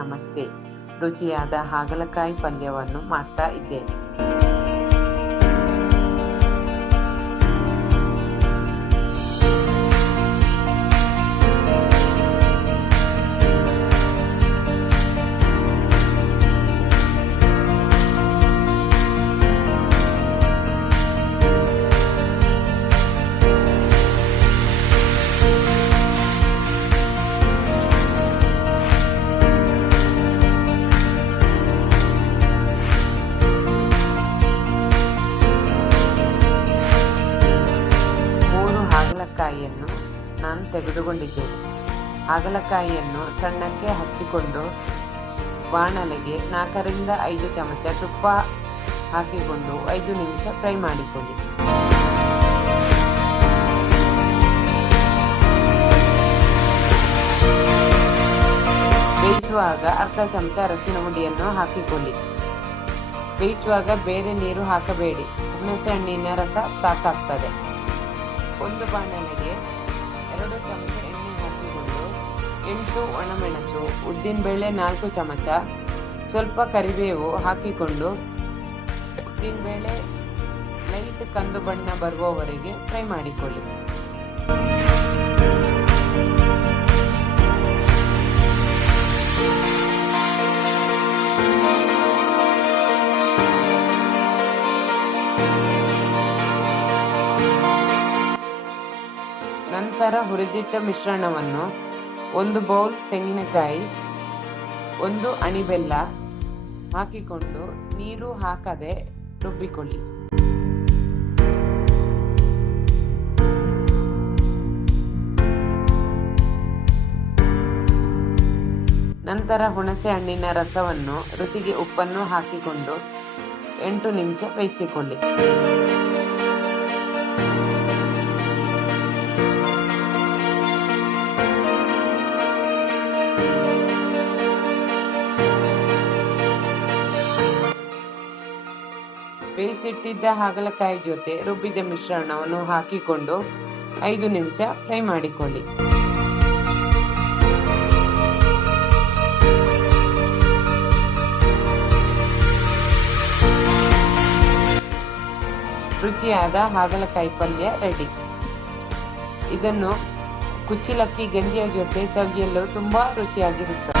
ನಮಸ್ತೆ. ರುಚಿಯಾದ ಹಾಗಲಕಾಯಿ ಪಲ್ಯವನ್ನು ಮಾಡ್ತಾ ಇದ್ದೇನೆ. ಹಾಗಲಕಾಯಿಯನ್ನು ನಾನು ತೆಗೆದುಕೊಂಡಿದ್ದೇನೆ. ಹಾಗಲಕಾಯಿಯನ್ನು ಸಣ್ಣಕ್ಕೆ ಹಚ್ಚಿಕೊಂಡು ಬಾಣಲೆಗೆ 4 ರಿಂದ 5 ಚಮಚ ತುಪ್ಪ ಹಾಕಿಕೊಂಡು 5 ನಿಮಿಷ ಫ್ರೈ ಮಾಡಿಕೊಳ್ಳಿ. ಬೇಯಿಸುವಾಗ ಅರ್ಧ ಚಮಚ ಅರಸಿನ ಹುಡಿಯನ್ನು ಹಾಕಿಕೊಳ್ಳಿ. ಬೇಯಿಸುವಾಗ ಬೇರೆ ನೀರು ಹಾಕಬೇಡಿ, ಹುಣಸೆ ಹಣ್ಣಿನ ರಸ ಸಾಕಾಗ್ತದೆ. ಒಂದು ಬಾಣಲೆಗೆ 2 ಚಮಚ ಎಣ್ಣೆ ಹಾಕಿಕೊಂಡು 8 ಒಣಮೆಣಸು, ಉದ್ದಿನಬೇಳೆ 4 ಚಮಚ, ಸ್ವಲ್ಪ ಕರಿಬೇವು ಹಾಕಿಕೊಂಡು ಉದ್ದಿನಬೇಳೆ ಲೈಟ್ ಕಂದು ಬಣ್ಣ ಬರುವವರೆಗೆ ಫ್ರೈ ಮಾಡಿಕೊಳ್ಳಿ. ನಂತರ ಹುರಿದಿಟ್ಟ ಮಿಶ್ರಣವನ್ನು 1 ಬೌಲ್ ತೆಂಗಿನಕಾಯಿ, 1 ಅಣಿ ಬೆಲ್ಲ ಹಾಕಿಕೊಂಡು ನೀರು ಹಾಕದೆ ರುಬ್ಬಿಕೊಳ್ಳಿ. ನಂತರ ಹುಣಸೆ ಹಣ್ಣಿನ ರಸವನ್ನು, ರುಚಿಗೆ ಉಪ್ಪನ್ನು ಹಾಕಿಕೊಂಡು 8 ನಿಮಿಷ ಬೇಯಿಸಿಕೊಳ್ಳಿ. ಬೇಯಿಸಿಟ್ಟಿದ್ದ ಹಾಗಲಕಾಯಿ ಜೊತೆ ರುಬ್ಬಿದ ಮಿಶ್ರಣವನ್ನು ಹಾಕಿಕೊಂಡು 5 ನಿಮಿಷ ಫ್ರೈ ಮಾಡಿಕೊಳ್ಳಿ. ರುಚಿಯಾದ ಹಾಗಲಕಾಯಿ ಪಲ್ಯ ರೆಡಿ. ಇದನ್ನು ಕುಚ್ಚಿಲಕ್ಕಿ ಗಂಜಿಯ ಜೊತೆ ಸವಿಯಲು ತುಂಬಾ ರುಚಿಯಾಗಿರುತ್ತದೆ.